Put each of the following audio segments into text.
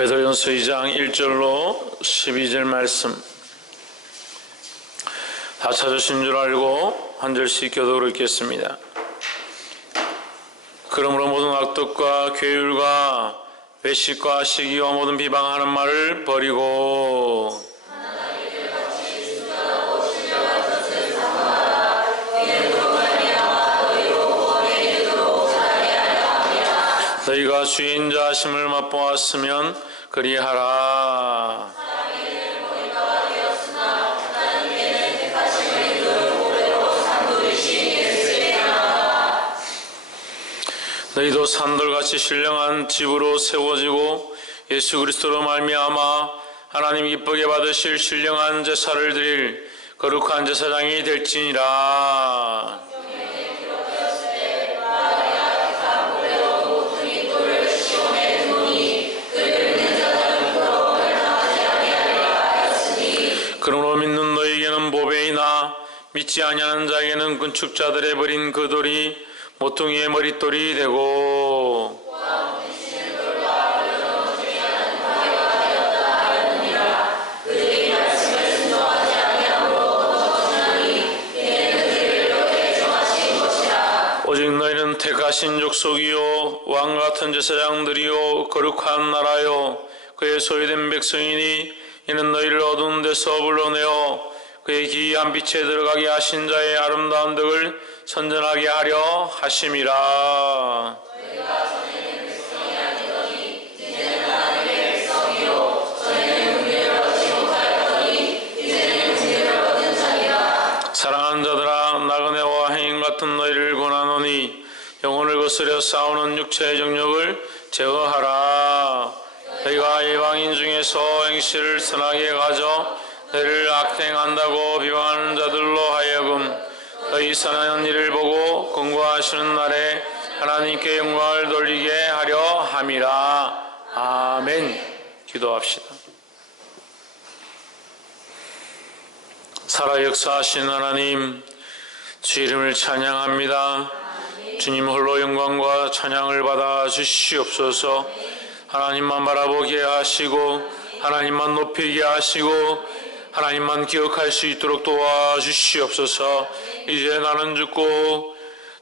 베드로전서 2장 1절로 12절 말씀 다 찾으신 줄 알고 한 절씩 교독으로 읽겠습니다. 그러므로 모든 악독과 괴율과 외식과 시기와 모든 비방하는 말을 버리고 너희가 주의 인자하심을 맛보았으면 그리하라. 너희도 산돌같이 신령한 집으로 세워지고 예수 그리스도로 말미암아 하나님 기쁘게 받으실 신령한 제사를 드릴 거룩한 제사장이 될지니라. 그러므로 믿는 너희에게는 보배이나 믿지 아니하는 자에게는 건축자들의 버린 그 돌이 모퉁이의 머릿돌이 되고 오직 너희는 택하신 족속이요 왕같은 제사장들이요 거룩한 나라요 그의 소유된 백성이니 이는 너희를 어두운 데서 불러내어 그의 기이한 빛에 들어가게 하신 자의 아름다운 덕을 선전하게 하려 하심이라. 사랑하는 자들아 나그네와 행인 같은 너희를 권하노니 영혼을 거스려 싸우는 육체의 정욕을 제어하라. 너희가 이방인 중에서 행실을 선하게 가져 너희를 악행한다고 비방하는 자들로 하여금 너희 선한 일을 보고 긍휼하시는 날에 하나님께 영광을 돌리게 하려 함이라. 아멘. 기도합시다. 살아 역사하신 하나님, 주 이름을 찬양합니다. 주님 홀로 영광과 찬양을 받아 주시옵소서. 하나님만 바라보게 하시고 하나님만 높이게 하시고 하나님만 기억할 수 있도록 도와주시옵소서. 이제 나는 죽고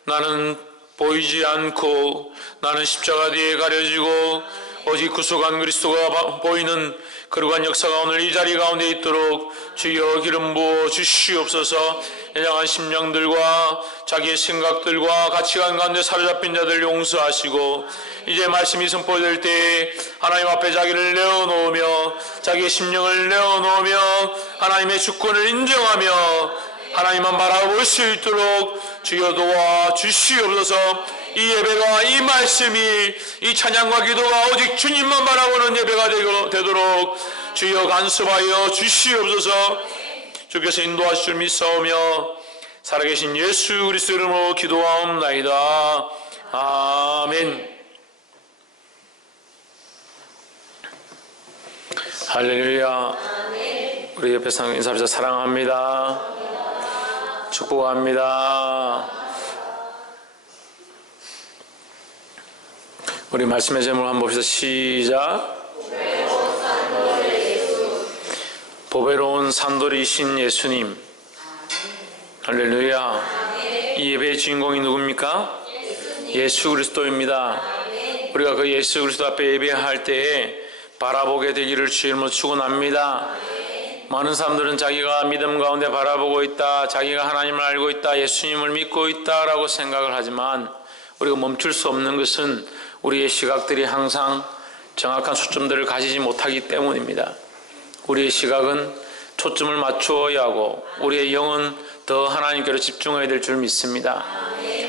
나는 보이지 않고 나는 십자가 뒤에 가려지고 오직 구속한 그리스도가 보이는 거룩한 역사가 오늘 이 자리 가운데 있도록 주여 기름 부어 주시옵소서. 연약한 심령들과 자기의 생각들과 가치관 가운데 사로잡힌 자들 용서하시고 이제 말씀이 선포될 때에 하나님 앞에 자기를 내어놓으며 자기의 심령을 내어놓으며 하나님의 주권을 인정하며 하나님만 바라볼 수 있도록 주여 도와 주시옵소서. 이 예배가 이 말씀이 이 찬양과 기도가 오직 주님만 바라보는 예배가 되도록 주여 간섭하여 주시옵소서. 주께서 인도하실 줄 믿사오며 살아계신 예수 그리스도 이름으로 기도하옵나이다. 아멘. 할렐루야. 우리 옆에 상 인사합시다. 사랑합니다. 축복합니다. 우리 말씀의 제목을 한번 봅시다. 시작. 보배로운 산돌이신 예수님. 할렐루야. 이 예배의 주인공이 누굽니까? 예수 그리스도입니다. 우리가 그 예수 그리스도 앞에 예배할 때에 바라보게 되기를 주의 이름으로 축원합니다. 많은 사람들은 자기가 믿음 가운데 바라보고 있다, 자기가 하나님을 알고 있다, 예수님을 믿고 있다라고 생각을 하지만 우리가 멈출 수 없는 것은 우리의 시각들이 항상 정확한 초점들을 가지지 못하기 때문입니다. 우리의 시각은 초점을 맞추어야 하고 우리의 영은 더 하나님께로 집중해야 될 줄 믿습니다.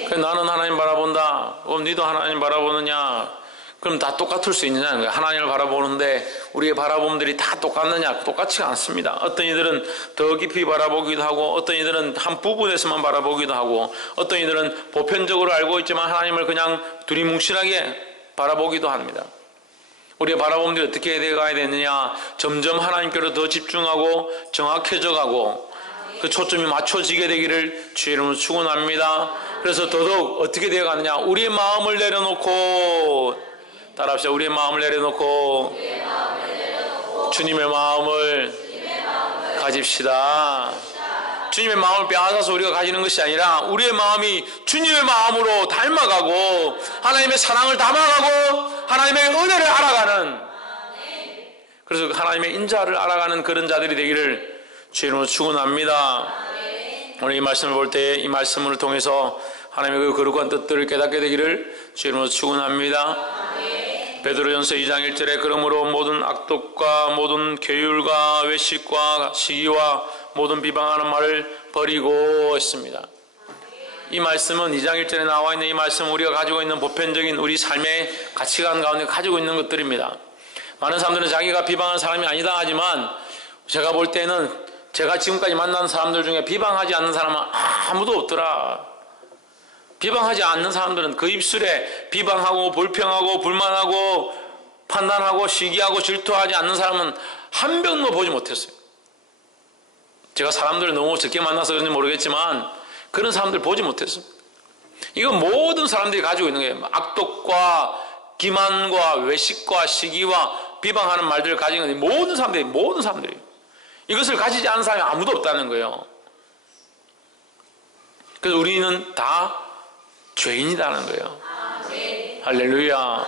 나는 하나님 바라본다. 그럼 너도 하나님 바라보느냐? 그럼 다 똑같을 수 있느냐? 하나님을 바라보는데 우리의 바라봄들이 다 똑같느냐? 똑같지가 않습니다. 어떤 이들은 더 깊이 바라보기도 하고 어떤 이들은 한 부분에서만 바라보기도 하고 어떤 이들은 보편적으로 알고 있지만 하나님을 그냥 두리뭉실하게 바라보기도 합니다. 우리의 바라봄들이 어떻게 되어가야 되느냐? 점점 하나님께로 더 집중하고 정확해져 가고 그 초점이 맞춰지게 되기를 주의 이름으로 축원합니다. 그래서 더더욱 어떻게 되어가느냐? 우리의 마음을 내려놓고 따라합시다. 우리의 마음을 내려놓고 주님의 마음을 가집시다. 주님의 마음을 빼앗아서 우리가 가지는 것이 아니라 우리의 마음이 주님의 마음으로 닮아가고 하나님의 사랑을 담아가고 하나님의 은혜를 알아가는, 그래서 하나님의 인자를 알아가는 그런 자들이 되기를 주님으로 축원합니다. 오늘 이 말씀을 볼 때 이 말씀을 통해서 하나님의 그 거룩한 뜻들을 깨닫게 되기를 주님으로 축원합니다. 베드로전서 2장 1절에 그러므로 모든 악독과 모든 괴율과 외식과 시기와 모든 비방하는 말을 버리고 했습니다. 이 말씀은 2장 1절에 나와 있는 이 말씀은 우리가 가지고 있는 보편적인 우리 삶의 가치관 가운데 가지고 있는 것들입니다. 많은 사람들은 자기가 비방하는 사람이 아니다 하지만 제가 볼 때는 제가 지금까지 만난 사람들 중에 비방하지 않는 사람은 아무도 없더라. 비방하지 않는 사람들은 그 입술에 비방하고 불평하고 불만하고 판단하고 시기하고 질투하지 않는 사람은 한 명도 보지 못했어요. 제가 사람들을 너무 적게 만나서 그런지 모르겠지만 그런 사람들 보지 못했어요. 이건 모든 사람들이 가지고 있는 거예요. 악독과 기만과 외식과 시기와 비방하는 말들을 가지고 있는 모든 사람들이 이것을 가지지 않은 사람이 아무도 없다는 거예요. 그래서 우리는 다 죄인이라는 거예요. 할렐루야.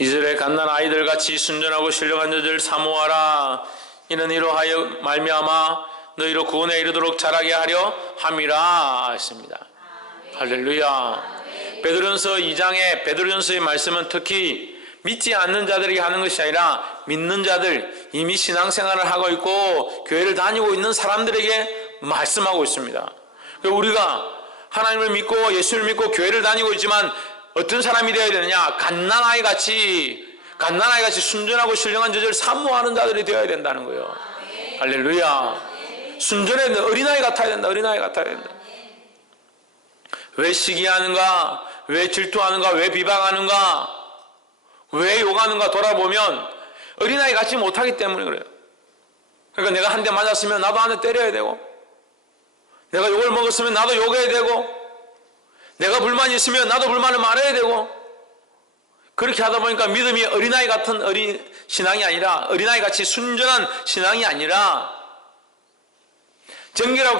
이스라엘 갓난 아이들 같이 순전하고 신령한 자들 사모하라. 이는 이로하여 말미암아 너희로 구원에 이르도록 자라게 하려 함이라 했습니다. 할렐루야. 베드로전서 2장의 베드로전서의 말씀은 특히 믿지 않는 자들에게 하는 것이 아니라 믿는 자들, 이미 신앙생활을 하고 있고 교회를 다니고 있는 사람들에게 말씀하고 있습니다. 우리가 하나님을 믿고 예수를 믿고 교회를 다니고 있지만 어떤 사람이 되어야 되느냐? 갓난아이 같이 순전하고 신령한 자들을 사모하는 자들이 되어야 된다는 거예요. 할렐루야. 순전한 어린아이 같아야 된다. 어린아이 같아야 된다. 왜 시기하는가? 왜 질투하는가? 왜 비방하는가? 왜 욕하는가 돌아보면 어린아이 같이 못하기 때문에 그래요. 그러니까 내가 한 대 맞았으면 나도 한 대 때려야 되고, 내가 욕을 먹었으면 나도 욕해야 되고, 내가 불만이 있으면 나도 불만을 말해야 되고, 그렇게 하다 보니까 믿음이 어린아이 같은 신앙이 아니라, 어린아이 같이 순전한 신앙이 아니라, 정결하고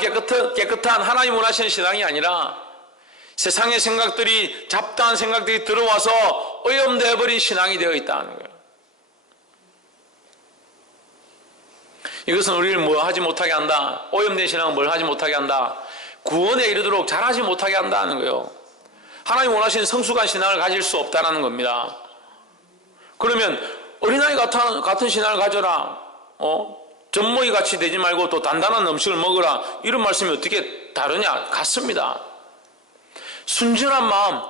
깨끗한 하나님 원하시는 신앙이 아니라 세상의 생각들이, 잡다한 생각들이 들어와서 오염되어버린 신앙이 되어 있다는 거예요. 이것은 우리를 뭐 하지 못하게 한다. 오염된 신앙은 뭘 하지 못하게 한다. 구원에 이르도록 잘하지 못하게 한다는 거예요. 하나님 원하시는 성숙한 신앙을 가질 수 없다는 겁니다. 그러면 어린아이 같은 신앙을 가져라. 젖먹이 같이 되지 말고 또 단단한 음식을 먹으라. 이런 말씀이 어떻게 다르냐? 같습니다. 순전한 마음,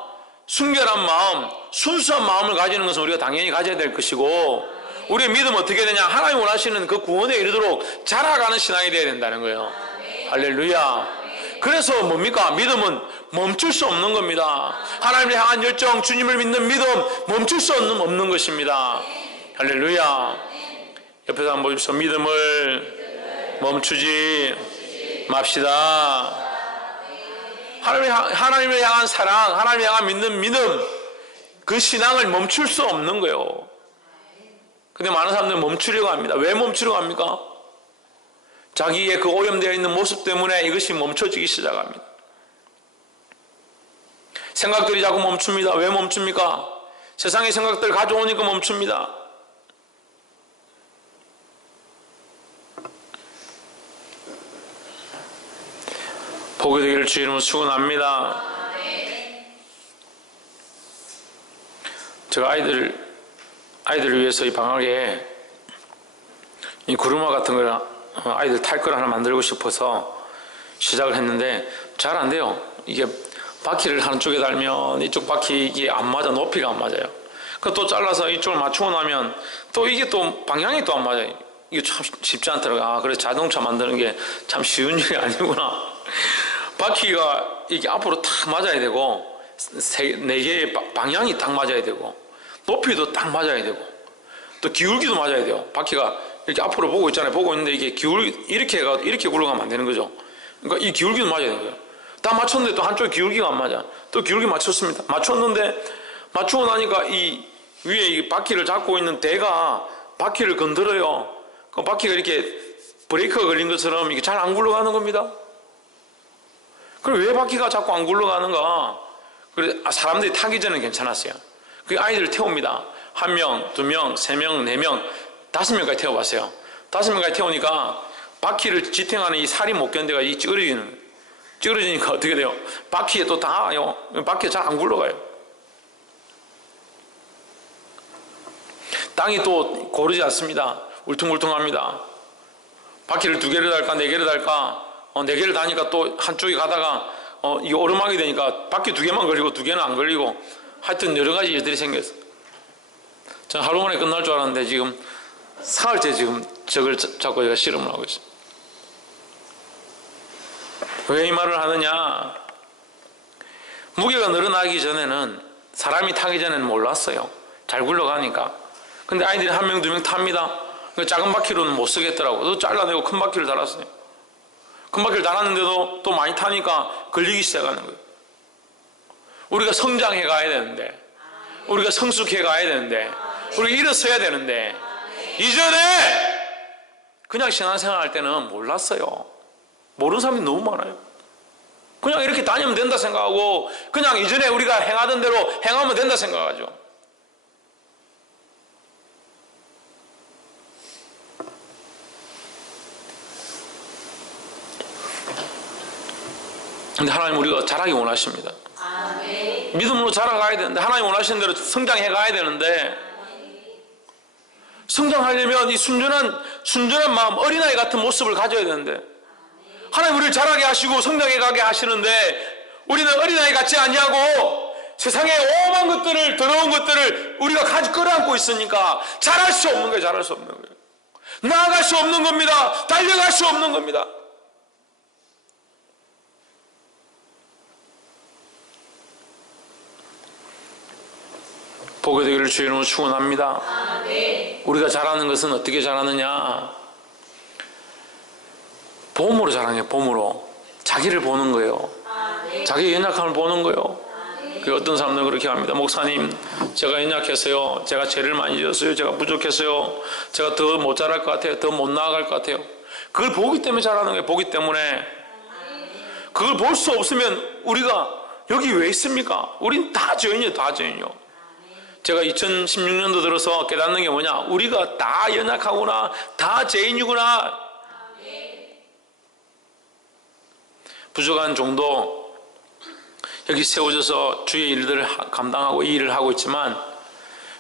순결한 마음, 순수한 마음을 가지는 것은 우리가 당연히 가져야 될 것이고, 우리의 믿음은 어떻게 되냐? 하나님 원하시는 그 구원에 이르도록 자라가는 신앙이 되어야 된다는 거예요. 할렐루야. 그래서 뭡니까? 믿음은 멈출 수 없는 겁니다. 하나님을 향한 열정, 주님을 믿는 믿음, 멈출 수 없는 것입니다. 할렐루야. 옆에서 한번 보십시오. 믿음을 멈추지 맙시다. 하나님을 향한 사랑, 하나님을 향한 믿는 믿음, 그 신앙을 멈출 수 없는 거예요. 근데 많은 사람들은 멈추려고 합니다. 왜 멈추려고 합니까? 자기의 그 오염되어 있는 모습 때문에 이것이 멈춰지기 시작합니다. 생각들이 자꾸 멈춥니다. 왜 멈춥니까? 세상의 생각들 가져오니까 멈춥니다. 보게 되기를 주 이름으로 축원합니다. 제가 아이들을 위해서 이 방학에 이 구르마 같은 걸 아이들 탈 걸 하나 만들고 싶어서 시작을 했는데 잘 안 돼요. 이게 바퀴를 한쪽에 달면 이쪽 바퀴 이게 안 맞아. 높이가 안 맞아요. 그 또 잘라서 이쪽을 맞추고 나면 또 이게 또 방향이 또 안 맞아요. 이게 참 쉽지 않더라고요. 그래서 자동차 만드는 게 참 쉬운 일이 아니구나. 바퀴가 이게 앞으로 딱 맞아야 되고, 네 개의 방향이 딱 맞아야 되고, 높이도 딱 맞아야 되고, 또 기울기도 맞아야 돼요. 바퀴가 이렇게 앞으로 보고 있잖아요. 보고 있는데 이게 이렇게 굴러가면 안 되는 거죠. 그러니까 이 기울기도 맞아야 되는 거예요. 다 맞췄는데 또 한쪽 기울기가 안 맞아. 또 기울기 맞췄습니다. 맞췄는데 맞추고 나니까 이 위에 이 바퀴를 잡고 있는 대가 바퀴를 건드려요. 그 바퀴가 이렇게 브레이크가 걸린 것처럼 이게 잘 안 굴러가는 겁니다. 그럼 왜 바퀴가 자꾸 안 굴러가는가? 그래 사람들이 타기 전에는 괜찮았어요. 그 아이들을 태웁니다. 1명, 2명, 3명, 4명, 5명까지 태워봤어요. 5명까지 태우니까 바퀴를 지탱하는 이 살이 못 견뎌가 이 찌그러지니까 어떻게 돼요? 바퀴에 또 닿아요. 바퀴가 잘 안 굴러가요. 땅이 또 고르지 않습니다. 울퉁불퉁합니다. 바퀴를 2개를 달까 4개를 달까 4개를 다니까 또 한쪽에 가다가 이 오르막이 되니까 바퀴 2개만 걸리고 2개는 안 걸리고 하여튼 여러 가지 일들이 생겼어요. 저는 하루 만에 끝날 줄 알았는데 지금 사흘째 지금 저걸 잡고 제가 실험을 하고 있어요. 왜 이 말을 하느냐? 무게가 늘어나기 전에는 사람이 타기 전에는 몰랐어요. 잘 굴러가니까. 근데 아이들이 1명, 2명 탑니다. 작은 바퀴로는 못 쓰겠더라고. 또 잘라내고 큰 바퀴를 달았어요. 큰 바퀴를 달았는데도 또 많이 타니까 걸리기 시작하는 거예요. 우리가 성장해 가야 되는데, 우리가 성숙해 가야 되는데, 우리가 일어서야 되는데, 이전에 그냥 신앙생활 할 때는 몰랐어요. 모르는 사람이 너무 많아요. 그냥 이렇게 다니면 된다 생각하고 그냥 이전에 우리가 행하던 대로 행하면 된다 생각하죠. 근데 하나님 우리가 자라기 원하십니다. 믿음으로 자라가야 되는데 하나님 원하시는 대로 성장해 가야 되는데 성장하려면 이 순전한 마음, 어린아이 같은 모습을 가져야 되는데 하나님 우리를 자라게 하시고 성장해 가게 하시는데 우리는 어린아이 같지 않냐고 세상의 오만 것들을, 더러운 것들을 우리가 끌어안고 있으니까 자랄 수 없는 거예요. 자랄 수 없는 거예요. 나아갈 수 없는 겁니다. 달려갈 수 없는 겁니다. 보게 되기를 주의 이름으로 축원합니다. 우리가 잘하는 것은 어떻게 잘하느냐? 봄으로 잘하는 거예요. 봄으로 자기를 보는 거예요. 자기의 연약함을 보는 거예요. 어떤 사람들은 그렇게 합니다. 목사님, 제가 연약해서요, 제가 죄를 많이 지었어요, 제가 부족했어요, 제가 더 못 자랄 것 같아요, 더 못 나아갈 것 같아요. 그걸 보기 때문에 잘하는 거예요. 보기 때문에. 그걸 볼 수 없으면 우리가 여기 왜 있습니까? 우린 다 죄인이에요. 다 죄인이요. 제가 2016년도 들어서 깨닫는 게 뭐냐? 우리가 다 연약하구나, 다 죄인이구나. 부족한 종도 여기 세워져서 주의 일들을 감당하고 이 일을 하고 있지만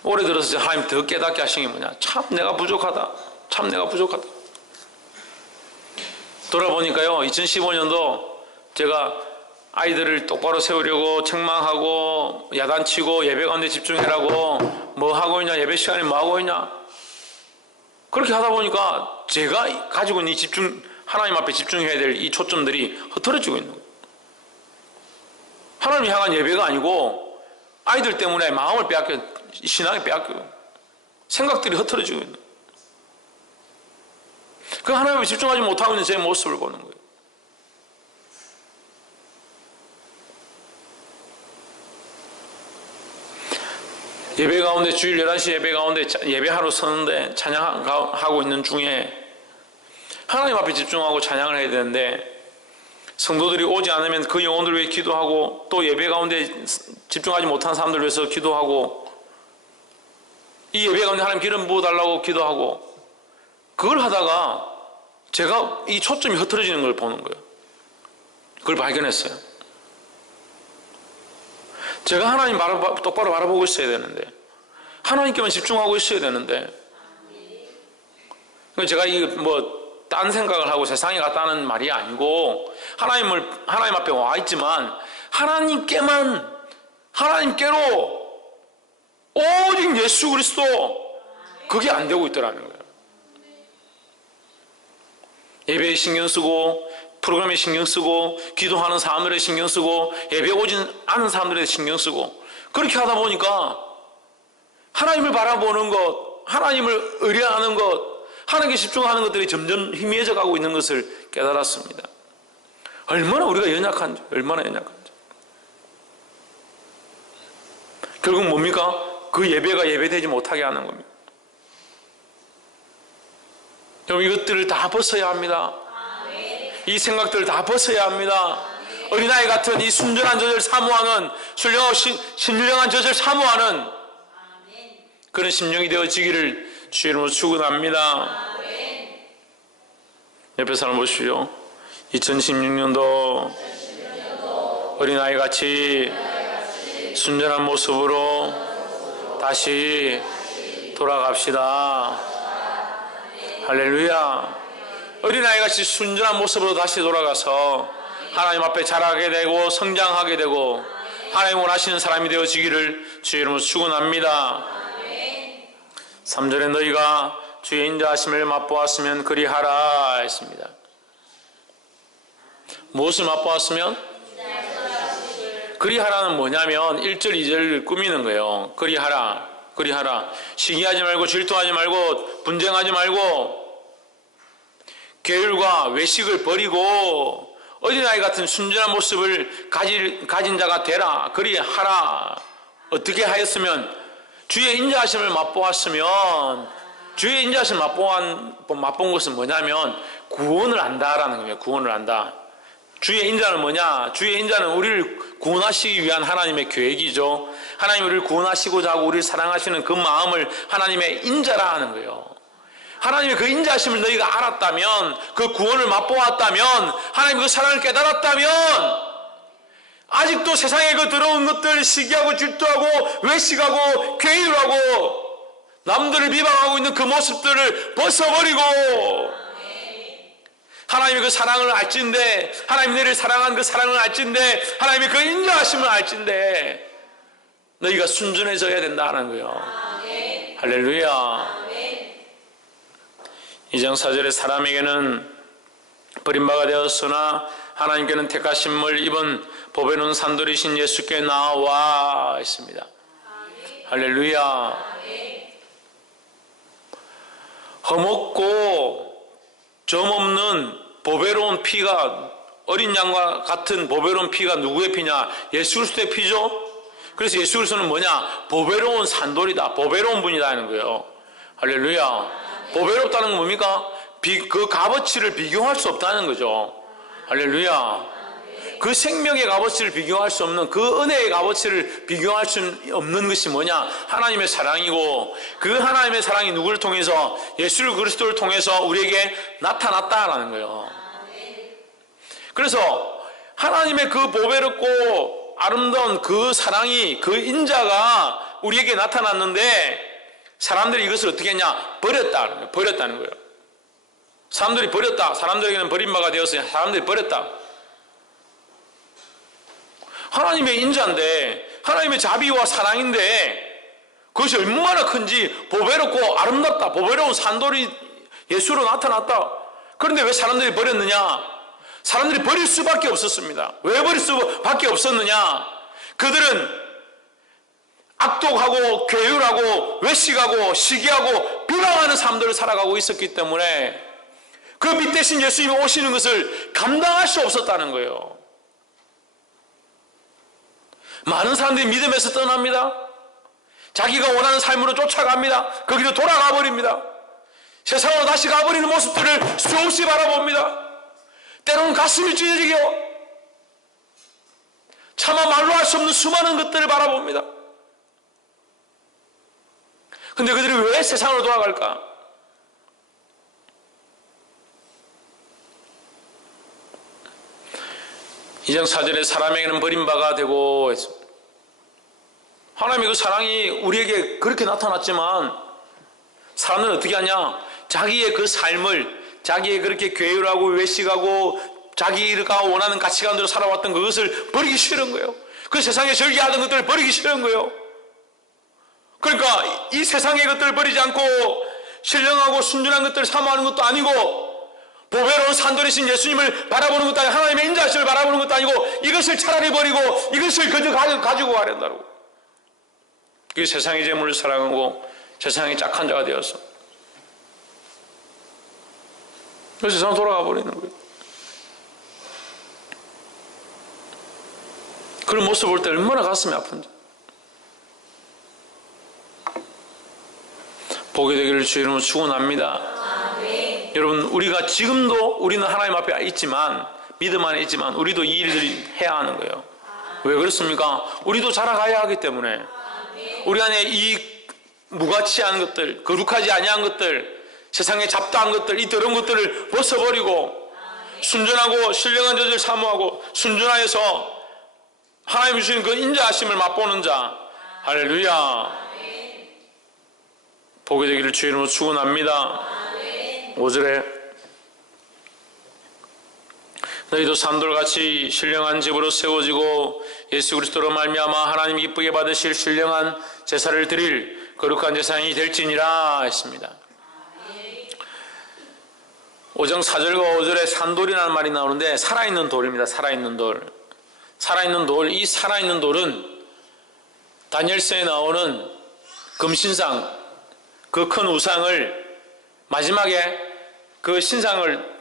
올해 들어서 하나님 더 깨닫게 하신 게 뭐냐? 참 내가 부족하다. 참 내가 부족하다. 돌아보니까요, 2015년도 제가 아이들을 똑바로 세우려고 책망하고 야단치고 예배 가운데 집중해라고 뭐 하고 있냐, 예배 시간에 뭐 하고 있냐, 그렇게 하다 보니까 제가 가지고 있는 이 하나님 앞에 집중해야 될 이 초점들이 흐트러지고 있는 거예요. 하나님 향한 예배가 아니고 아이들 때문에 마음을 빼앗겨, 신앙이 빼앗겨요. 생각들이 흐트러지고 있는 거예요. 그 하나님에 집중하지 못하고 있는 제 모습을 보는 거예요. 예배 가운데 주일 11시 예배 가운데 예배하러 서는데 찬양하고 있는 중에 하나님 앞에 집중하고 찬양을 해야 되는데 성도들이 오지 않으면 그 영혼들 위해 기도하고 또 예배 가운데 집중하지 못한 사람들 위해서 기도하고 이 예배 가운데 하나님 기름 부어달라고 기도하고 그걸 하다가 제가 이 초점이 흐트러지는 걸 보는 거예요. 그걸 발견했어요. 제가 하나님 똑바로 바라보고 있어야 되는데 하나님께만 집중하고 있어야 되는데 제가 딴 생각을 하고 세상에 갔다는 말이 아니고 하나님 앞에 와 있지만 하나님께로 오직 예수 그리스도 그게 안 되고 있더라는 거예요. 예배에 신경 쓰고 프로그램에 신경 쓰고 기도하는 사람들에 신경 쓰고 예배 오지 않은 사람들에 신경 쓰고 그렇게 하다 보니까 하나님을 바라보는 것, 하나님을 의뢰하는 것, 하나님께 집중하는 것들이 점점 희미해져 가고 있는 것을 깨달았습니다. 얼마나 우리가 연약한지, 얼마나 연약한지. 결국 뭡니까? 그 예배가 예배되지 못하게 하는 겁니다. 여러분, 이것들을 다 벗어야 합니다. 이 생각들을 다 벗어야 합니다. 어린아이 같은 이 순전한 젖을 사모하는, 신령한 젖을 사모하는 그런 심령이 되어지기를 주의 이름으로 축원합니다. 옆에 사람 보십시오. 2016년도 어린아이 같이 순전한 모습으로 다시 돌아갑시다. 할렐루야. 어린아이 같이 순전한 모습으로 다시 돌아가서 하나님 앞에 자라게 되고 성장하게 되고 하나님 원하시는 사람이 되어지기를 주의 이름으로 축원합니다. 3절에 너희가 주의 인자하심을 맛보았으면 그리하라 했습니다. 무엇을 맛보았으면? 그리하라는 뭐냐면 1절 2절을 꾸미는 거예요. 그리하라, 그리하라. 시기하지 말고 질투하지 말고 분쟁하지 말고 계율과 외식을 버리고 어린아이 같은 순전한 모습을 가진 자가 되라. 그리하라. 어떻게 하였으면? 주의 인자하심을 맛보았으면, 주의 인자하심을 맛본 것은 뭐냐면 구원을 안다라는 거예요. 구원을 안다. 주의 인자는 뭐냐? 주의 인자는 우리를 구원하시기 위한 하나님의 계획이죠. 하나님 우리를 구원하시고자 하고 우리를 사랑하시는 그 마음을 하나님의 인자라 하는 거예요. 하나님의 그 인자하심을 너희가 알았다면, 그 구원을 맛보았다면, 하나님의 그 사랑을 깨달았다면, 아직도 세상의 그 더러운 것들, 시기하고 질투하고 외식하고 괴율하고 남들을 비방하고 있는 그 모습들을 벗어버리고 하나님의 그 사랑을 알진대, 하나님이 너희를 사랑한 그 사랑을 알진대, 하나님의 그 인자하심을 알진대 너희가 순전해져야 된다는 거예요. 할렐루야. 2장 4절에 사람에게는 버림바가 되었으나 하나님께는 택하심을 입은 복에 놓은 산돌이신 예수께 나와 있습니다. 할렐루야. 험없고 점 없는 보배로운 피가, 어린 양과 같은 보배로운 피가 누구의 피냐? 예수 그리스도의 피죠. 그래서 예수 그리스도는 뭐냐? 보배로운 산돌이다, 보배로운 분이다 하는 거예요. 할렐루야. 보배롭다는 건 뭡니까? 그 값어치를 비교할 수 없다는 거죠. 할렐루야. 그 생명의 값어치를 비교할 수 없는, 그 은혜의 값어치를 비교할 수 없는 것이 뭐냐? 하나님의 사랑이고, 그 하나님의 사랑이 누구를 통해서? 예수 그리스도를 통해서 우리에게 나타났다라는 거예요. 그래서 하나님의 그 보배롭고 아름다운 그 사랑이, 그 인자가 우리에게 나타났는데 사람들이 이것을 어떻게 했냐? 버렸다는 거예요. 사람들이 버렸다. 사람들에게는 버림바가 되었으니 사람들이 버렸다. 하나님의 인자인데, 하나님의 자비와 사랑인데 그것이 얼마나 큰지, 보배롭고 아름답다, 보배로운 산돌이 예수로 나타났다. 그런데 왜 사람들이 버렸느냐? 사람들이 버릴 수밖에 없었습니다. 왜 버릴 수밖에 없었느냐? 그들은 악독하고 괴율하고 외식하고 시기하고 비방하는 삶들을 살아가고 있었기 때문에 그 밑대신 예수님이 오시는 것을 감당할 수 없었다는 거예요. 많은 사람들이 믿음에서 떠납니다. 자기가 원하는 삶으로 쫓아갑니다. 거기로 돌아가 버립니다. 세상으로 다시 가버리는 모습들을 수없이 바라봅니다. 때로는 가슴이 찢어지게 차마 말로 할 수 없는 수많은 것들을 바라봅니다. 근데 그들이 왜 세상으로 돌아갈까? 이장 4절에 사람에게는 버림바가 되고 했습니다. 하나님의 그 사랑이 우리에게 그렇게 나타났지만 사람들은 어떻게 하냐? 자기의 그 삶을, 자기의 그렇게 괴율하고 외식하고 자기가 원하는 가치관대로 살아왔던 그것을 버리기 싫은 거예요. 그 세상에 절개하던 것들을 버리기 싫은 거예요. 그러니까 이 세상의 것들을 버리지 않고 신령하고 순전한 것들을 사모하는 것도 아니고 보배로운 산돌이신 예수님을 바라보는 것도 아니고 하나님의 인자하심을 바라보는 것도 아니고 이것을 차라리 버리고 이것을 그저 가지고 가련다고. 그 세상의 재물을 사랑하고 세상의 짝한 자가 되어서 그 세상 돌아가 버리는 거예요. 그런 모습 볼 때 얼마나 가슴이 아픈지. 보게 되기를 주 이름으로 축원합니다. 여러분, 우리가 지금도 우리는 하나님 앞에 있지만, 믿음 안에 있지만 우리도 이 일들이 해야 하는 거예요. 왜 그렇습니까? 우리도 자라가야 하기 때문에. 우리 안에 이 무가치한 것들, 거룩하지 아니한 것들, 세상에 잡다한 것들, 이 더러운 것들을 벗어버리고 순전하고 신령한 자를 사모하고 순전하여서 하나님 주신 그 인자하심을 맛보는 자. 할렐루야. 보게 되기를 주 이름으로 축원합니다. 5절에 너희도 산돌같이 신령한 집으로 세워지고 예수 그리스도로 말미암아 하나님 기쁘게 받으실 신령한 제사를 드릴 거룩한 제사장이 될지니라 했습니다. 5장 4절과 5절에 산돌이라는 말이 나오는데 살아있는 돌입니다. 살아있는 돌. 살아있는 돌. 이 살아있는 돌은 다니엘서에 나오는 금신상, 그 큰 우상을 마지막에 그 신상을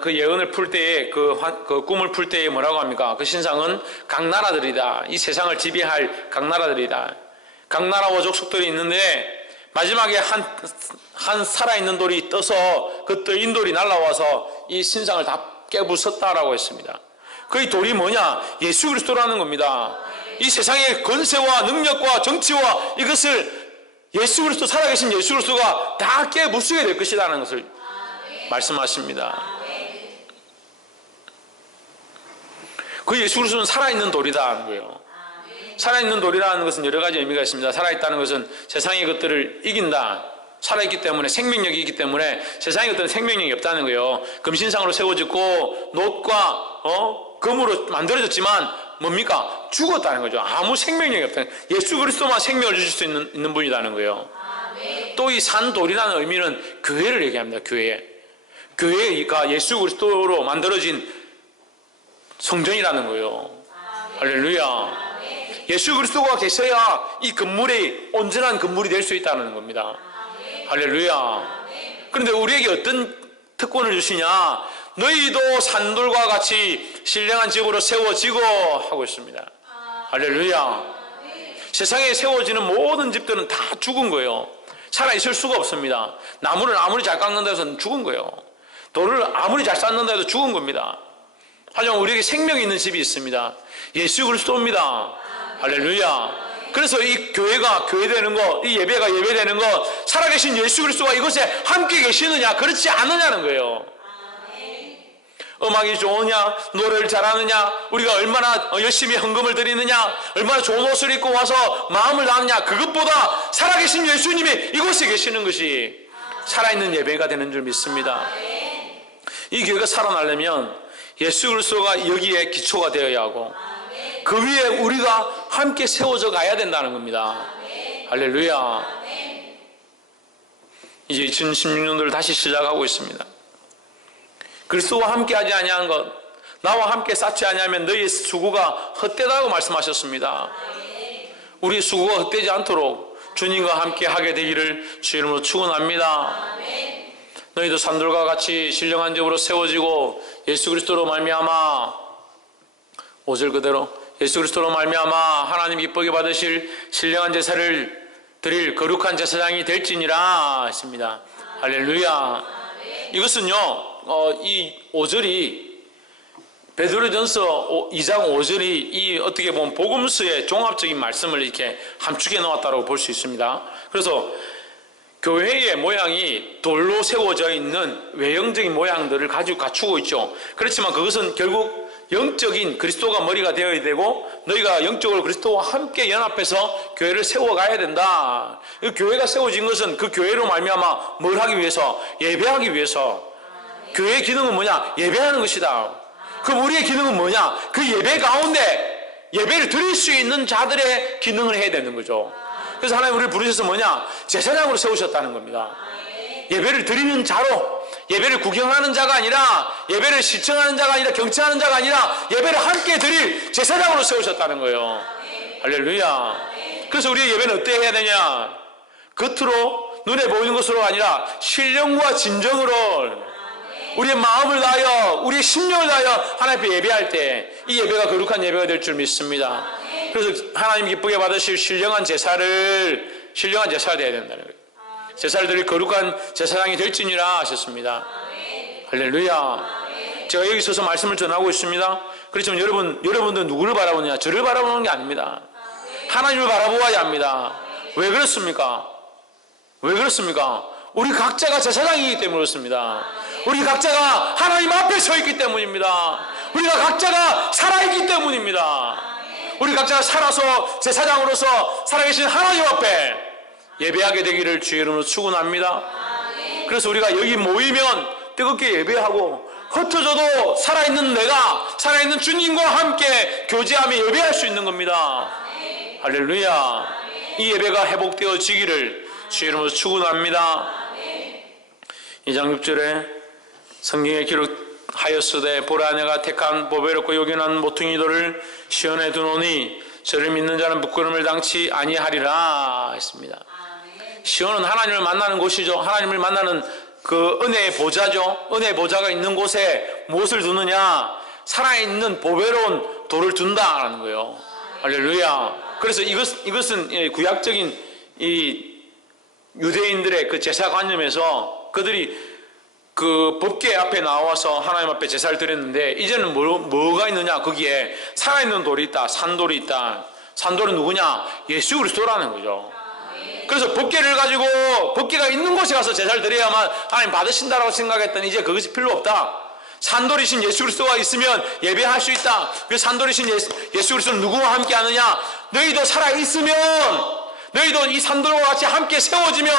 그 예언을 풀 때에 그 꿈을 풀 때에 뭐라고 합니까? 그 신상은 각 나라들이다. 이 세상을 지배할 각 나라들이다. 각 나라와 족속들이 있는데 마지막에 한 살아있는 돌이 떠서 그 떠인 돌이 날아와서 이 신상을 다 깨부쉈다라고 했습니다. 그 돌이 뭐냐? 예수 그리스도라는 겁니다. 이 세상의 권세와 능력과 정치와 이것을 예수 그리스도, 살아계신 예수 그리스도가 다 깨부수게 될 것이라는 것을 말씀하십니다. 그 예수 그리스도는 살아있는 돌이다 하는 거예요. 살아있는 돌이라는 것은 여러 가지 의미가 있습니다. 살아있다는 것은 세상의 것들을 이긴다. 살아있기 때문에, 생명력이 있기 때문에 세상의 것들은 생명력이 없다는 거예요. 금신상으로 세워졌고 놋과 금으로 만들어졌지만 뭡니까? 죽었다는 거죠. 아무 생명력이 없다는 거예요. 예수 그리스도만 생명을 주실 수 있는 분이라는 거예요. 또 이 산돌이라는 의미는 교회를 얘기합니다. 교회가 예수 그리스도로 만들어진 성전이라는 거예요. 할렐루야. 예수 그리스도가 계셔야 이 건물이 온전한 건물이 될 수 있다는 겁니다. 할렐루야. 그런데 우리에게 어떤 특권을 주시냐? 너희도 산돌과 같이 신령한 집으로 세워지고 하고 있습니다. 할렐루야. 세상에 세워지는 모든 집들은 다 죽은 거예요. 살아있을 수가 없습니다. 나무를 아무리 잘 깎는다 해서 죽은 거예요. 돌을 아무리 잘 쌓는다 해도 죽은 겁니다. 하지만 우리에게 생명이 있는 집이 있습니다. 예수 그리스도입니다. 할렐루야. 그래서 이 교회가 교회되는 것, 이 예배가 예배되는 것, 살아계신 예수 그리스도가 이곳에 함께 계시느냐, 그렇지 않느냐는 거예요. 음악이 좋으냐, 노래를 잘하느냐, 우리가 얼마나 열심히 헌금을 드리느냐, 얼마나 좋은 옷을 입고 와서 마음을 나누냐, 그것보다 살아계신 예수님이 이곳에 계시는 것이 살아있는 예배가 되는 줄 믿습니다. 이 교회가 살아나려면 예수 그리스도가 여기에 기초가 되어야 하고 그 위에 우리가 함께 세워져 가야 된다는 겁니다. 할렐루야. 이제 2016년도를 다시 시작하고 있습니다. 그리스도와 함께 하지 아니한 것, 나와 함께 쌓지 아니하면 너희의 수고가 헛되다고 말씀하셨습니다. 우리의 수고가 헛되지 않도록 주님과 함께 하게 되기를 주 이름으로 축원합니다. 너희도 산돌과 같이 신령한 집으로 세워지고 예수 그리스도로 말미암아 5절 그대로 예수 그리스도로 말미암아 하나님 기쁘게 받으실 신령한 제사를 드릴 거룩한 제사장이 될지니라 했습니다. 할렐루야. 이것은요, 이 5절이 베드로전서 2장 5절이 이 어떻게 보면 복음서의 종합적인 말씀을 이렇게 함축해 놓았다고 볼 수 있습니다. 그래서 교회의 모양이 돌로 세워져 있는 외형적인 모양들을 가지고 갖추고 있죠. 그렇지만 그것은 결국 영적인 그리스도가 머리가 되어야 되고 너희가 영적으로 그리스도와 함께 연합해서 교회를 세워가야 된다. 그 교회가 세워진 것은 그 교회로 말미암아 뭘 하기 위해서? 예배하기 위해서. 교회의 기능은 뭐냐? 예배하는 것이다. 그럼 우리의 기능은 뭐냐? 그 예배 가운데 예배를 드릴 수 있는 자들의 기능을 해야 되는 거죠. 그래서 하나님 우리를 부르셔서 뭐냐? 제사장으로 세우셨다는 겁니다. 예배를 드리는 자로, 예배를 구경하는 자가 아니라, 예배를 시청하는 자가 아니라, 경청하는 자가 아니라 예배를 함께 드릴 제사장으로 세우셨다는 거예요. 할렐루야. 그래서 우리의 예배는 어떻게 해야 되냐? 겉으로 눈에 보이는 것으로 아니라 신령과 진정으로 우리의 마음을 다하여, 우리의 심령을 다하여 하나님 앞에 예배할 때 이 예배가 거룩한 예배가 될 줄 믿습니다. 그래서 하나님 기쁘게 받으실 신령한 제사가 되어야 된다는 거예요. 제사를 거룩한 제사장이 될지니라 하셨습니다. 할렐루야. 제가 여기 있어서 말씀을 전하고 있습니다. 그렇지만 여러분들 누구를 바라보느냐? 저를 바라보는 게 아닙니다. 하나님을 바라보아야 합니다. 왜 그렇습니까? 왜 그렇습니까? 우리 각자가 제사장이기 때문에 그렇습니다. 우리 각자가 하나님 앞에 서 있기 때문입니다. 우리가 각자가 살아있기 때문입니다. 우리 각자가 살아서 제사장으로서 살아계신 하나님 앞에 예배하게 되기를 주의 이름으로 축원합니다. 그래서 우리가 여기 모이면 뜨겁게 예배하고 흩어져도 살아있는 내가 살아있는 주님과 함께 교제하며 예배할 수 있는 겁니다. 할렐루야. 이 예배가 회복되어지기를 주의 이름으로 축원합니다. 2장 6절에 성경에 기록하였으되 보라 내가 택한 보배롭고 요긴한 모퉁이들을 시온에 두노니 저를 믿는 자는 부끄러움을 당치 아니하리라 했습니다. 시온은 하나님을 만나는 곳이죠. 하나님을 만나는 그 은혜의 보좌죠. 은혜의 보좌가 있는 곳에 무엇을 두느냐? 살아있는 보배로운 돌을 둔다라는 거예요. 할렐루야. 그래서 이것은 구약적인 이 유대인들의 그 제사관념에서 그들이 그 법궤 앞에 나와서 하나님 앞에 제사를 드렸는데 이제는 뭐가 있느냐? 거기에 살아있는 돌이 있다. 산돌이 있다. 산돌은 누구냐? 예수 그리스도라는 거죠. 그래서 법궤를 가지고 법궤가 있는 곳에 가서 제사를 드려야만 하나님 받으신다라고 생각했더니 이제 그것이 필요 없다. 산돌이신 예수 그리스도가 있으면 예배할 수 있다. 그 산돌이신 예수 그리스도는 누구와 함께 하느냐? 너희도 살아있으면 너희도 이 산돌과 같이 함께 세워지면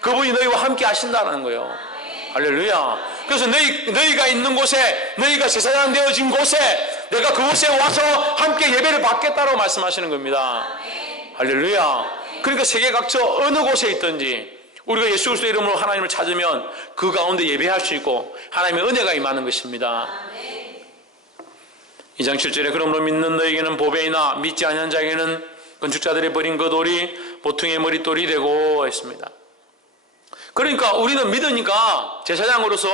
그분이 너희와 함께 하신다는 거예요. 할렐루야. 그래서 너희가 있는 곳에 너희가 제사장 되어진 곳에 내가 그곳에 와서 함께 예배를 받겠다고 말씀하시는 겁니다. 할렐루야. 그러니까 세계 각처 어느 곳에 있든지 우리가 예수 그리스도의 이름으로 하나님을 찾으면 그 가운데 예배할 수 있고 하나님의 은혜가 임하는 것입니다. 2장 7절에 그러므로 믿는 너에게는 보배이나 믿지 아니한 자에게는 건축자들이 버린 그 돌이 보통의 머릿돌이 되고 했습니다. 그러니까 우리는 믿으니까 제사장으로서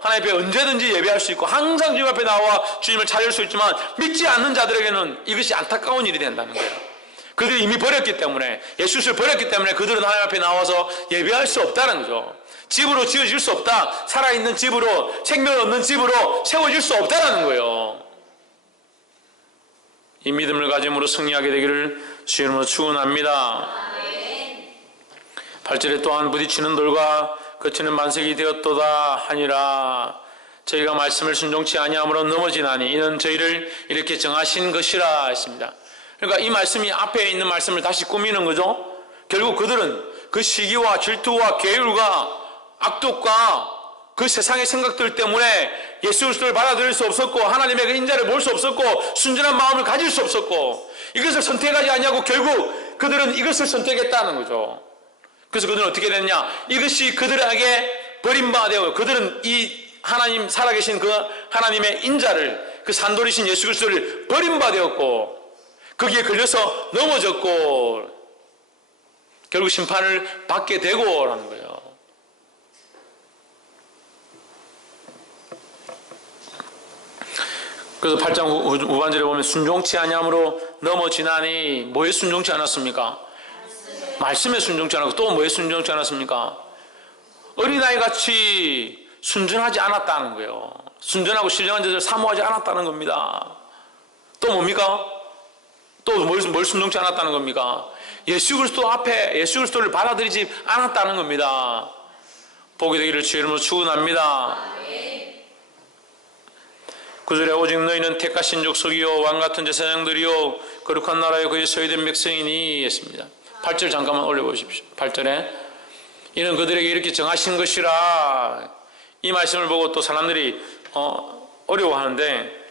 하나님 앞에 언제든지 예배할 수 있고 항상 주님 앞에 나와 주님을 찾을 수 있지만 믿지 않는 자들에게는 이것이 안타까운 일이 된다는 거예요. 그들이 이미 버렸기 때문에 예수를 버렸기 때문에 그들은 하나님 앞에 나와서 예배할 수 없다는 거죠. 집으로 지어질 수 없다. 살아있는 집으로 생명을 얻는 집으로 세워질 수 없다는 거예요. 이 믿음을 가짐으로 승리하게 되기를 주의 이름으로 축원합니다. 8절에 또한 부딪히는 돌과 거치는 반석이 되었도다 하니라. 저희가 말씀을 순종치 아니함으로 넘어지나니 이는 저희를 이렇게 정하신 것이라 했습니다. 그러니까 이 말씀이 앞에 있는 말씀을 다시 꾸미는 거죠. 결국 그들은 그 시기와 질투와 계율과 악독과 그 세상의 생각들 때문에 예수 그리스도를 받아들일 수 없었고 하나님의 그 인자를 볼 수 없었고 순전한 마음을 가질 수 없었고 이것을 선택하지 않냐고 결국 그들은 이것을 선택했다는 거죠. 그래서 그들은 어떻게 됐냐? 이것이 그들에게 버림받아 그들은 이 하나님 살아계신 그 하나님의 인자를 그 산돌이신 예수 그리스도를 버림받았고 거기에 걸려서 넘어졌고 결국 심판을 받게 되고라는 거예요. 그래서 8장 후반절에 보면 순종치 아니함으로 넘어지나니 뭐에 순종치 않았습니까? 말씀에 순종치 않았고 또 뭐에 순종치 않았습니까? 어린아이같이 순전하지 않았다는 거예요. 순전하고 신령한 자를 사모하지 않았다는 겁니다. 또 뭡니까? 또 뭘 순종치 않았다는 겁니까? 예수 그리스도 앞에 예수 그리스도를 받아들이지 않았다는 겁니다. 보게 되기를 주의 이름으로 축원합니다. 9절에 오직 너희는 택하신 족속이요 왕같은 제사장들이요 거룩한 나라에 그의 소유된 백성이니 했습니다. 8절 잠깐만 올려보십시오. 8절에 이는 그들에게 이렇게 정하신 것이라. 이 말씀을 보고 또 사람들이 어려워하는데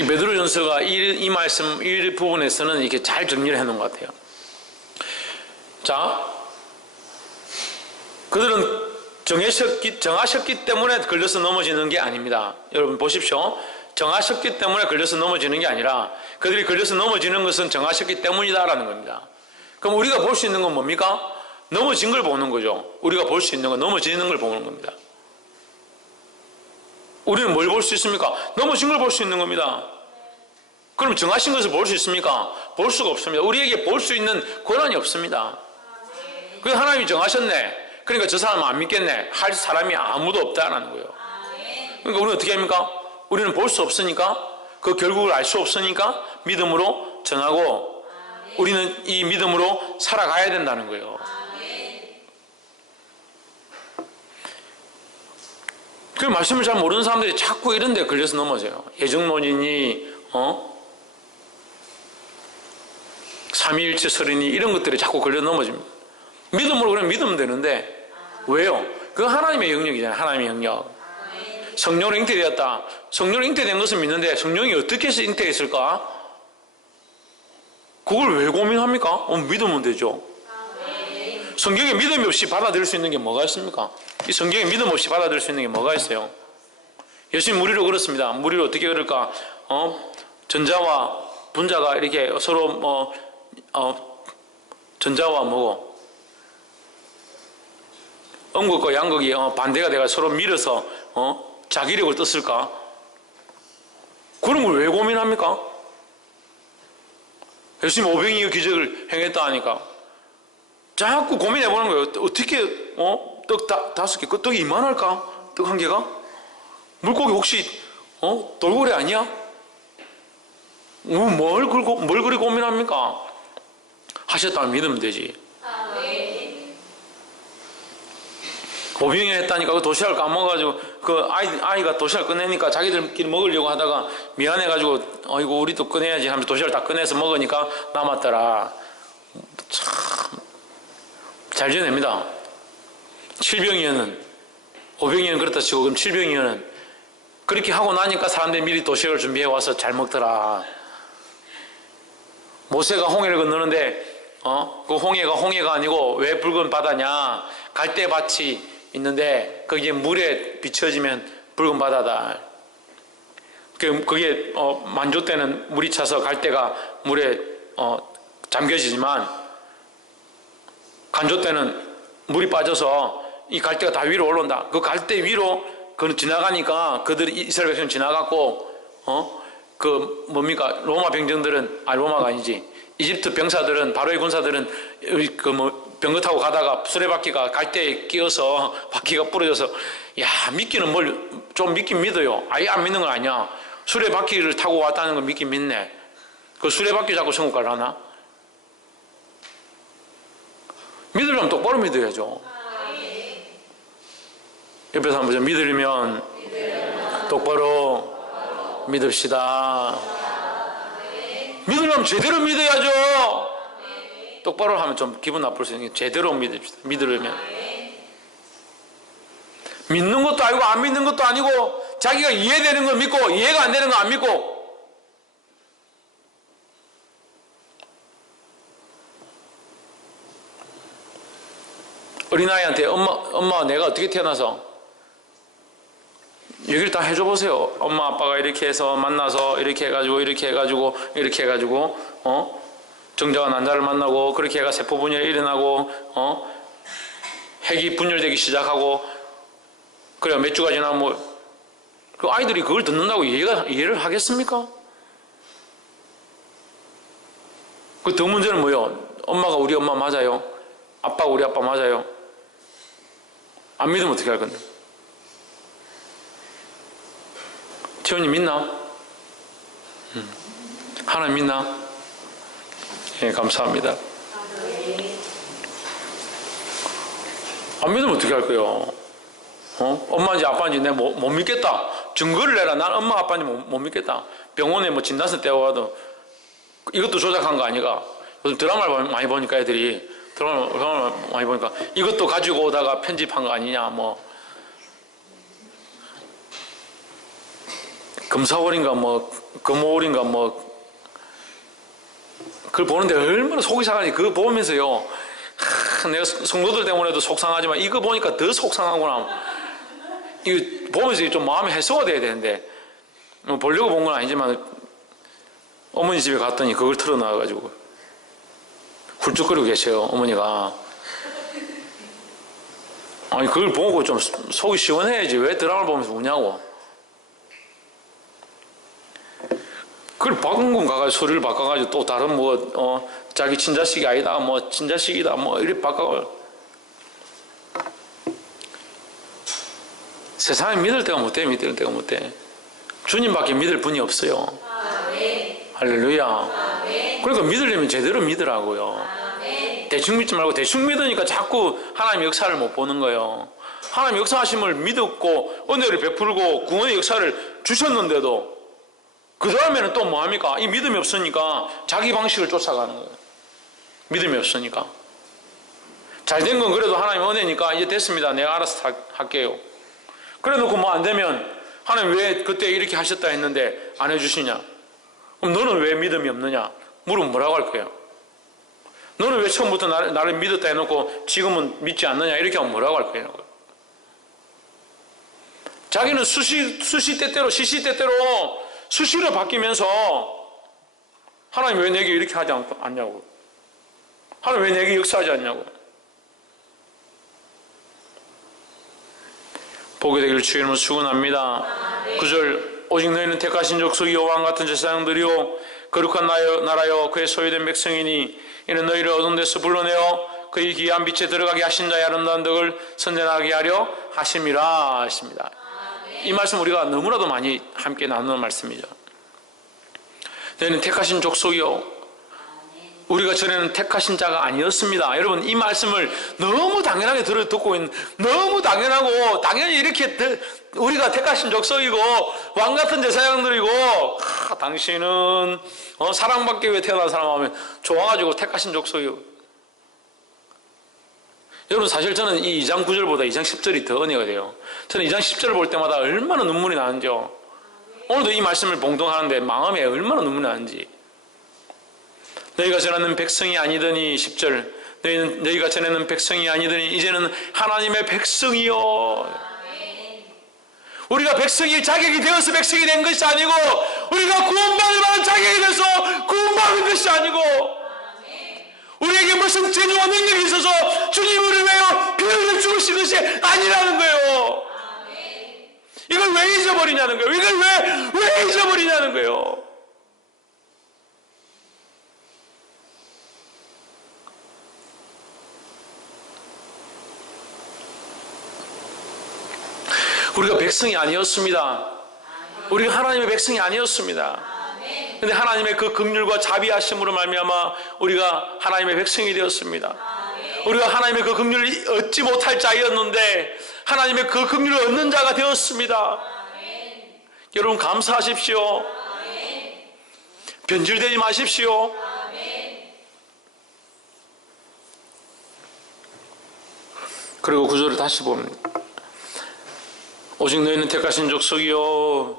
이 베드로전서가 이 말씀 이 부분에서는 이렇게 잘 정리를 해놓은 것 같아요. 자, 그들은 정하셨기 때문에 걸려서 넘어지는 게 아닙니다. 여러분 보십시오. 정하셨기 때문에 걸려서 넘어지는 게 아니라 그들이 걸려서 넘어지는 것은 정하셨기 때문이다라는 겁니다. 그럼 우리가 볼 수 있는 건 뭡니까? 넘어진 걸 보는 거죠. 우리가 볼 수 있는 건 넘어지는 걸 보는 겁니다. 우리는 뭘 볼 수 있습니까? 넘어진 걸 볼 수 있는 겁니다. 그럼 정하신 것을 볼 수 있습니까? 볼 수가 없습니다. 우리에게 볼 수 있는 권한이 없습니다. 그래서 하나님이 정하셨네. 그러니까 저 사람은 안 믿겠네. 할 사람이 아무도 없다라는 거예요. 그러니까 우리는 어떻게 합니까? 우리는 볼 수 없으니까, 그 결국을 알 수 없으니까 믿음으로 정하고 우리는 이 믿음으로 살아가야 된다는 거예요. 그 말씀을 잘 모르는 사람들이 자꾸 이런 데 걸려서 넘어져요. 예정론이니 삼위일체 설이니 이런 것들이 자꾸 걸려 넘어집니다. 믿음으로 그냥 믿으면 되는데 왜요? 그거 하나님의 영역이잖아요. 하나님의 영역. 성령으로 잉태되었다. 성령으로 잉태된 것은 믿는데 성령이 어떻게 해서 잉태했을까? 그걸 왜 고민합니까? 믿으면 되죠. 성경에 믿음이 없이 받아들일 수 있는 게 뭐가 있습니까? 이 성경에 믿음 없이 받아들일 수 있는 게 뭐가 있어요? 예수님 무리로 그렇습니다. 무리로 어떻게 그럴까? 전자와 분자가 이렇게 서로 전자와 뭐고 음극과 양극이 반대가 돼가 서로 밀어서 자기력을 떴을까? 그런 걸 왜 고민합니까? 예수님 오병이어 기적을 행했다 하니까 자꾸 고민해보는 거예요. 어떻게 떡 5개, 그 떡이 이만할까? 떡 1개가? 물고기 혹시 돌고래 아니야? 뭘 그리 고민합니까? 하셨다면 믿으면 되지. 오병이어 했다니까 그 도시락을 까먹어가지고 그 아이가 도시락 꺼내니까 자기들끼리 먹으려고 하다가 미안해가지고 이거 우리도 꺼내야지 하면서 도시락을 다 꺼내서 먹으니까 남았더라. 참 잘 지냅니다. 7병이어는 5병이어는 그렇다 치고 그럼 7병이어는 그렇게 하고 나니까 사람들이 미리 도시락을 준비해 와서 잘 먹더라. 모세가 홍해를 건너는데 그 홍해가 아니고 왜 붉은 바다냐? 갈대밭이 있는데 거기에 물에 비춰지면 붉은 바다다. 그게 만조 때는 물이 차서 갈대가 물에 잠겨지지만 간조 때는 물이 빠져서 이 갈대가 다 위로 올라온다. 그 갈대 위로 그 지나가니까 그들이 이스라엘 백성 지나갔고 그 뭡니까? 로마 병정들은 로마가 아니지. 이집트 병사들은 바로의 군사들은 병거 타고 가다가 수레바퀴가 갈대에 끼어서 바퀴가 부러져서 믿기는 뭘 좀 믿긴 믿어요. 아예 안 믿는 건 아니야. 수레바퀴를 타고 왔다는 건 믿긴 믿네. 그 수레바퀴 잡고 천국 가려나? 믿으려면 똑바로 믿어야죠. 옆에서 한번 믿으려면 똑바로 믿읍시다. 믿으려면 제대로 믿어야죠. 똑바로 하면 좀 기분 나쁠 수 있는 게 제대로 믿읍시다. 믿으려면 믿는 것도 아니고 안 믿는 것도 아니고 자기가 이해되는 걸 믿고 이해가 안 되는 거 안 믿고 어린아이한테 엄마 내가 어떻게 태어나서 얘기를 다 해줘 보세요. 엄마 아빠가 이렇게 해서 만나서 이렇게 해가지고 정자와 난자를 만나고 그렇게 해가 세포 분열이 일어나고 핵이 분열되기 시작하고 그래 몇 주가 지나면 그 아이들이 그걸 듣는다고 이해를 하겠습니까? 그 더 문제는 뭐예요? 엄마가 우리 엄마 맞아요? 아빠가 우리 아빠 맞아요? 안 믿으면 어떻게 할 건데? 태훈이 믿나? 하나님 믿나? 예, 감사합니다. 안 믿으면 어떻게 할 거예요? 엄마인지 아빠인지 내가 못 믿겠다. 증거를 내라. 난 엄마 아빠인지 못 믿겠다. 병원에 진단서 떼어와도 이것도 조작한 거 아니가? 요즘 드라마를 많이 보니까 애들이 드라마를 많이 보니까 이것도 가지고 오다가 편집한 거 아니냐 금사월인가 금오월인가 그걸 보는데 얼마나 속이 상하니. 그거 보면서요 내가 성도들 때문에도 속상하지만 이거 보니까 더 속상하구나. 이거 보면서 좀 마음이 해소가 돼야 되는데 보려고 본 건 아니지만 어머니 집에 갔더니 그걸 틀어놔가지고 훌쩍거리고 계세요. 어머니가. 아니 그걸 보고 좀 속이 시원해야지 왜 드라마를 보면서 우냐고. 그걸 박은금 가가지고 소리를 바꿔가지고 또 다른 자기 친자식이 아니다, 친자식이다, 이렇게 바꿔가지고. 세상에 믿을 때가 못 돼, 믿을 때가 못 돼. 주님밖에 믿을 분이 없어요. 할렐루야. 그러니까 믿으려면 제대로 믿으라고요. 대충 믿지 말고 대충 믿으니까 자꾸 하나님의 역사를 못 보는 거예요. 하나님의 역사하심을 믿었고 은혜를 베풀고 구원의 역사를 주셨는데도 그 다음에는 또 뭐합니까? 이 믿음이 없으니까 자기 방식을 쫓아가는 거예요. 믿음이 없으니까. 잘된 건 그래도 하나님 은혜니까 이제 됐습니다. 내가 알아서 할게요. 그래 놓고 뭐 안 되면 하나님 왜 그때 이렇게 하셨다 했는데 안 해주시냐? 그럼 너는 왜 믿음이 없느냐? 물으면 뭐라고 할 거예요? 너는 왜 처음부터 나를 믿었다 해놓고 지금은 믿지 않느냐? 이렇게 하면 뭐라고 할 거예요? 자기는 수시때때로 시시때때로 수시로 바뀌면서 하나님 왜 내게 이렇게 하지 않냐고. 하나님 왜 내게 역사하지 않냐고. 보게 되기를 주의 이름으로 축원합니다. 9절 오직 너희는 택하신 족속이 왕 같은 제사장들이요 거룩한 나라요 그의 소유된 백성이니 이는 너희를 어두운 데서 불러내어 그의 귀한 빛에 들어가게 하신 자의 아름다운 덕을 선전하게 하려 하심이라 하십니다. 이 말씀 우리가 너무나도 많이 함께 나누는 말씀이죠. 너희는 택하신 족속이요. 우리가 전에는 택하신 자가 아니었습니다. 여러분 이 말씀을 너무 당연하게 듣고 있는, 너무 당연하고 당연히 이렇게 우리가 택하신 족속이고 왕같은 제사장들이고 당신은 사랑받기 위해 태어난 사람 하면 좋아가지고 택하신 족속이고. 여러분 사실 저는 이 2장 9절보다 2장 10절이 더 은혜가 돼요. 저는 2장 10절을 볼 때마다 얼마나 눈물이 나는지요. 오늘도 이 말씀을 봉독하는데 마음에 얼마나 눈물이 나는지. 너희가 전에는 백성이 아니더니 10절 너희가 전에는 백성이 아니더니 이제는 하나님의 백성이요. 우리가 백성일 자격이 되어서 백성이 된 것이 아니고 우리가 구원받을 만한 자격이 돼서 구원받은 것이 아니고 우리에게 무슨 재능과 능력이 있어서 주님 우리를 위하여 피 흘려 죽으신 것이 아니라는 거예요. 이걸 왜 잊어버리냐는 거예요. 이걸 왜 잊어버리냐는 거예요. 우리가 백성이 아니었습니다. 우리가 하나님의 백성이 아니었습니다. 그런데 하나님의 그 긍휼과 자비하심으로 말미암아 우리가 하나님의 백성이 되었습니다. 우리가 하나님의 그 긍휼을 얻지 못할 자였는데 하나님의 그 긍휼을 얻는 자가 되었습니다. 여러분 감사하십시오. 변질되지 마십시오. 그리고 구절을 다시 봅니다. 오직 너희는 택하신 족속이요.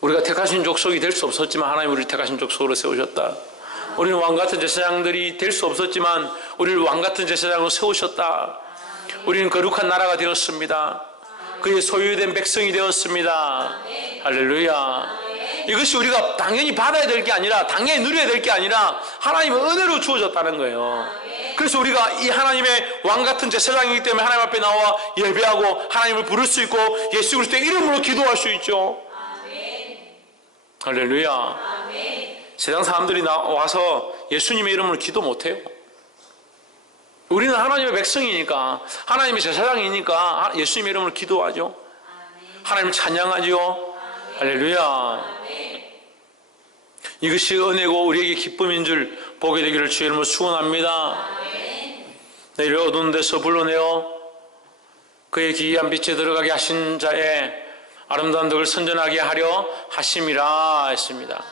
우리가 택하신 족속이 될 수 없었지만 하나님 우리를 택하신 족속으로 세우셨다. 우리는 왕같은 제사장들이 될 수 없었지만 우리를 왕같은 제사장으로 세우셨다. 우리는 거룩한 나라가 되었습니다. 그의 소유된 백성이 되었습니다. 할렐루야. 이것이 우리가 당연히 받아야 될 게 아니라 당연히 누려야 될 게 아니라 하나님의 은혜로 주어졌다는 거예요. 그래서 우리가 이 하나님의 왕같은 제사장이기 때문에 하나님 앞에 나와 예배하고 하나님을 부를 수 있고 예수 그리스도의 이름으로 기도할 수 있죠. 할렐루야. 세상 사람들이 와서 예수님의 이름으로 기도 못해요. 우리는 하나님의 백성이니까 하나님의 제사장이니까 예수님의 이름으로 기도하죠. 하나님을 찬양하죠. 할렐루야. 이것이 은혜고 우리에게 기쁨인 줄 보게 되기를 주의 이름으로 축원합니다. 너희를 어두운 데서 불러내어 그의 기이한 빛에 들어가게 하신 자의 아름다운 덕을 선전하게 하려 하심이라 했습니다.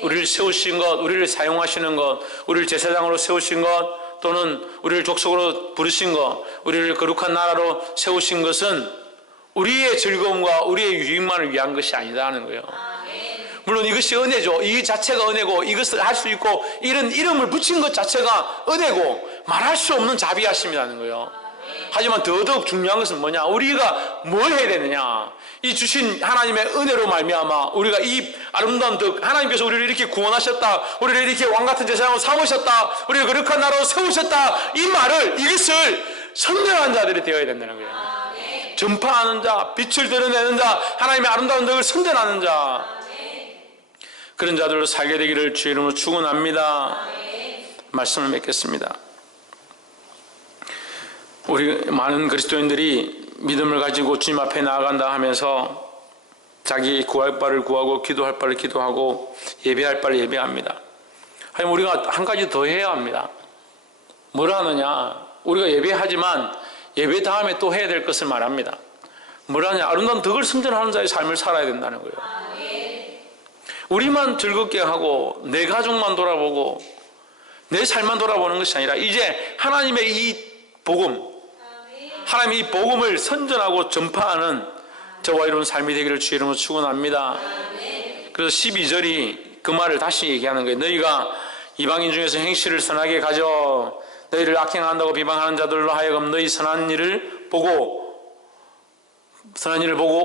우리를 세우신 것, 우리를 사용하시는 것, 우리를 제사장으로 세우신 것, 또는 우리를 족속으로 부르신 것, 우리를 거룩한 나라로 세우신 것은 우리의 즐거움과 우리의 유익만을 위한 것이 아니다는 거예요. 물론 이것이 은혜죠. 이 자체가 은혜고 이것을 할 수 있고 이런 이름을 붙인 것 자체가 은혜고 말할 수 없는 자비하심이라는 거예요. 하지만 더더욱 중요한 것은 뭐냐? 우리가 뭘 해야 되느냐? 이 주신 하나님의 은혜로 말미암아 우리가 이 아름다운 덕, 하나님께서 우리를 이렇게 구원하셨다, 우리를 이렇게 왕같은 제사장으로 삼으셨다, 우리를 거룩한 나라로 세우셨다, 이 말을, 이것을 선전하는 자들이 되어야 된다는 거예요. 전파하는 자, 빛을 드러내는 자, 하나님의 아름다운 덕을 선전하는 자. 그런 자들로 살게 되기를 주의 이름으로 축원합니다. 말씀을 맺겠습니다. 우리 많은 그리스도인들이 믿음을 가지고 주님 앞에 나아간다 하면서 자기 구할 바를 구하고 기도할 바를 기도하고 예배할 바를 예배합니다. 하지만 우리가 한 가지 더 해야 합니다. 뭘 하느냐? 우리가 예배하지만 예배 다음에 또 해야 될 것을 말합니다. 뭘 하냐? 아름다운 덕을 선전하는 자의 삶을 살아야 된다는 거예요. 우리만 즐겁게 하고 내 가족만 돌아보고 내 삶만 돌아보는 것이 아니라 이제 하나님의 이 복음, 하나님의 이 복음을 선전하고 전파하는 저와 여러분 삶이 되기를 주의 이름으로 축원합니다. 그래서 12절이 그 말을 다시 얘기하는 거예요. 너희가 이방인 중에서 행실을 선하게 가져 너희를 악행한다고 비방하는 자들로 하여금 너희 선한 일을 보고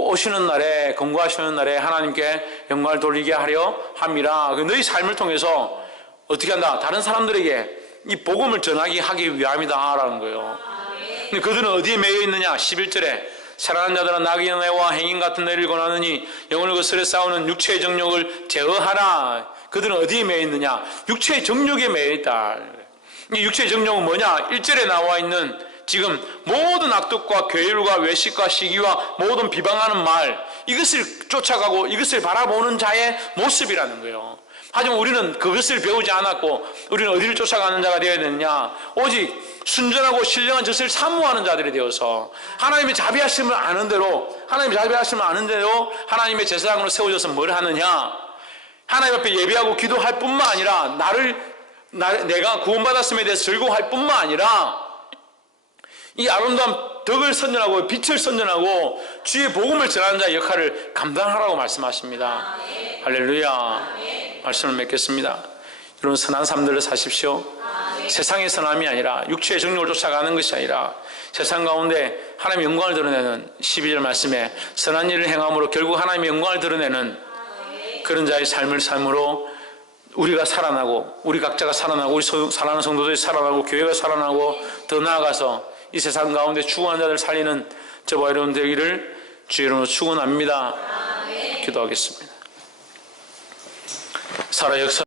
오시는 날에, 검거하시는 날에 하나님께 영광을 돌리게 하려 함이라. 너희 삶을 통해서 어떻게 한다? 다른 사람들에게 이 복음을 전하게 하기 위함이다 라는 거예요. 근데 그들은 어디에 매여 있느냐? 11절에 사랑하는 자들아 낙의 연애와 행인 같은 너희를 권하느니 영혼을 거스려 싸우는 육체의 정욕을 제어하라. 그들은 어디에 매여 있느냐? 육체의 정욕에 매여 있다. 이 육체의 정욕은 뭐냐? 1절에 나와 있는 지금 모든 악독과 괴율과 외식과 시기와 모든 비방하는 말, 이것을 쫓아가고 이것을 바라보는 자의 모습이라는 거예요. 하지만 우리는 그것을 배우지 않았고 우리는 어디를 쫓아가는 자가 되어야 되느냐? 오직 순전하고 신령한 젖을 사모하는 자들이 되어서 하나님의 자비하심을 아는 대로 하나님의 제사장으로 세워져서 뭘 하느냐? 하나님 앞에 예배하고 기도할 뿐만 아니라 내가 구원받았음에 대해서 즐거워할 뿐만 아니라 이 아름다운 덕을 선전하고 빛을 선전하고 주의 복음을 전하는 자의 역할을 감당하라고 말씀하십니다. 할렐루야. 말씀을 맺겠습니다. 여러분 선한 삶들을 사십시오. 세상의 선함이 아니라 육체의 정욕을 쫓아가는 것이 아니라 세상 가운데 하나님의 영광을 드러내는 12절 말씀에 선한 일을 행함으로 결국 하나님의 영광을 드러내는 그런 자의 삶을 삶으로 우리가 살아나고 우리 각자가 살아나고 우리 사랑하는 성도들이 살아나고 교회가 살아나고 더 나아가서 이 세상 가운데 추구하는 자들 살리는 저와 여러분 되기를 주의 이름으로 축원합니다. 기도하겠습니다. 살아 역사